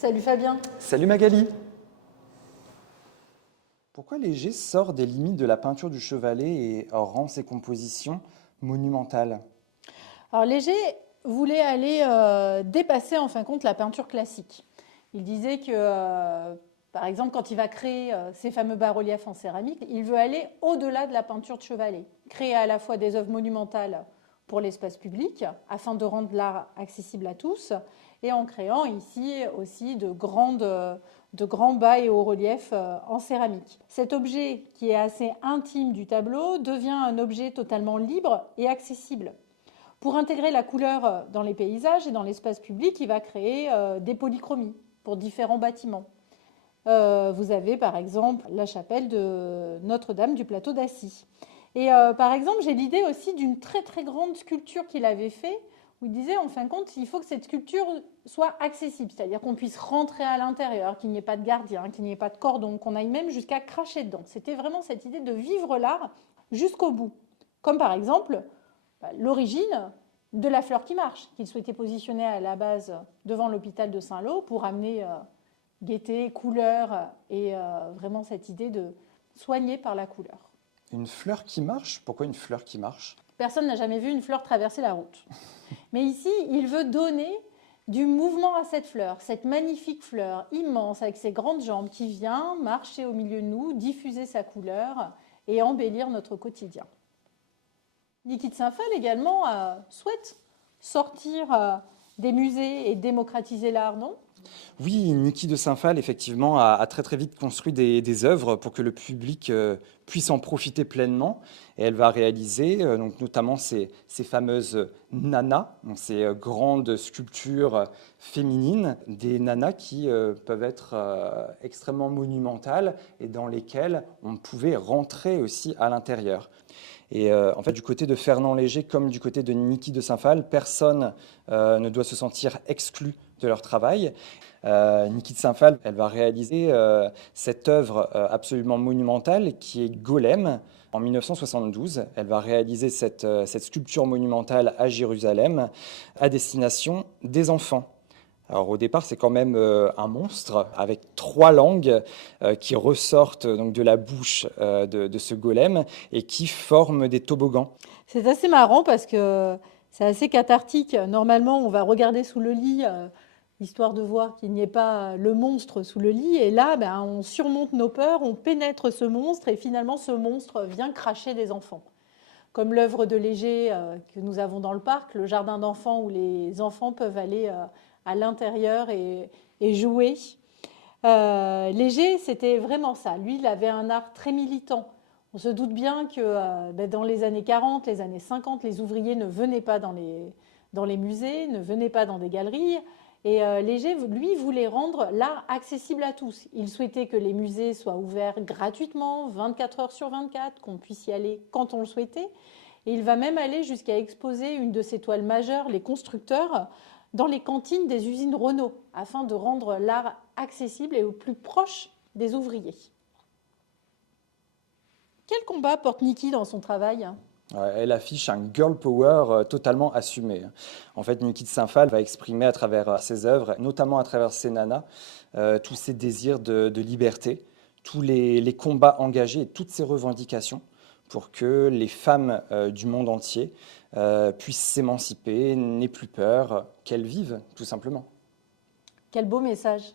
Salut Fabien. Salut Magali! Pourquoi Léger sort des limites de la peinture du chevalet et rend ses compositions monumentales? Alors Léger voulait aller dépasser en fin de compte la peinture classique. Il disait que, par exemple, quand il va créer ces fameux bas-reliefs en céramique, il veut aller au-delà de la peinture de chevalet, créer à la fois des œuvres monumentales pour l'espace public, afin de rendre l'art accessible à tous, et en créant ici aussi de grands bas et hauts reliefs en céramique. Cet objet, qui est assez intime du tableau, devient un objet totalement libre et accessible. Pour intégrer la couleur dans les paysages et dans l'espace public, il va créer des polychromies pour différents bâtiments. Vous avez par exemple la chapelle de Notre-Dame du Plateau d'Assy. Et par exemple, j'ai l'idée aussi d'une très très grande sculpture qu'il avait fait, où il disait en fin de compte, il faut que cette sculpture soit accessible, c'est-à-dire qu'on puisse rentrer à l'intérieur, qu'il n'y ait pas de gardien, qu'il n'y ait pas de cordon, qu'on aille même jusqu'à cracher dedans. C'était vraiment cette idée de vivre l'art jusqu'au bout. Comme par exemple l'origine de la fleur qui marche, qu'il souhaitait positionner à la base devant l'hôpital de Saint-Lô pour amener gaieté, couleur et vraiment cette idée de soigner par la couleur. Une fleur qui marche? Pourquoi une fleur qui marche? Personne n'a jamais vu une fleur traverser la route. Mais ici, il veut donner du mouvement à cette fleur, cette magnifique fleur immense avec ses grandes jambes qui vient marcher au milieu de nous, diffuser sa couleur et embellir notre quotidien. Niki de Saint-Phalle également souhaite sortir des musées et démocratiser l'art, non? Oui, Niki de Saint-Phalle, effectivement, a très très vite construit des œuvres pour que le public puisse en profiter pleinement. Et elle va réaliser donc, notamment ces fameuses nanas, donc ces grandes sculptures féminines, des nanas qui peuvent être extrêmement monumentales et dans lesquelles on pouvait rentrer aussi à l'intérieur. Et en fait, du côté de Fernand Léger comme du côté de Niki de Saint-Phalle, personne ne doit se sentir exclu de leur travail. Niki de Saint-Phalle, elle va réaliser cette œuvre absolument monumentale qui est Golem. En 1972, elle va réaliser cette sculpture monumentale à Jérusalem à destination des enfants. Alors au départ, c'est quand même un monstre avec 3 langues qui ressortent donc, de la bouche de ce golem et qui forment des toboggans. C'est assez marrant parce que c'est assez cathartique. Normalement, on va regarder sous le lit, histoire de voir qu'il n'y ait pas le monstre sous le lit. Et là, on surmonte nos peurs, on pénètre ce monstre et finalement, ce monstre vient cracher des enfants. Comme l'œuvre de Léger que nous avons dans le parc, le jardin d'enfants où les enfants peuvent aller à l'intérieur et jouer. Léger, c'était vraiment ça. Lui, il avait un art très militant. On se doute bien que dans les années 40, les années 50, les ouvriers ne venaient pas dans les musées, ne venaient pas dans des galeries. Et Léger, lui, voulait rendre l'art accessible à tous. Il souhaitait que les musées soient ouverts gratuitement, 24 heures sur 24, qu'on puisse y aller quand on le souhaitait. Et il va même aller jusqu'à exposer une de ses toiles majeures, Les Constructeurs, dans les cantines des usines Renault, afin de rendre l'art accessible et au plus proche des ouvriers. Quel combat porte Niki dans son travail ? Elle affiche un girl power totalement assumé. En fait, Niki de Saint-Phalle va exprimer à travers ses œuvres, notamment à travers ses nanas, tous ses désirs de liberté, tous les combats engagés et toutes ses revendications pour que les femmes du monde entier puissent s'émanciper, n'aient plus peur, qu'elles vivent, tout simplement. Quel beau message.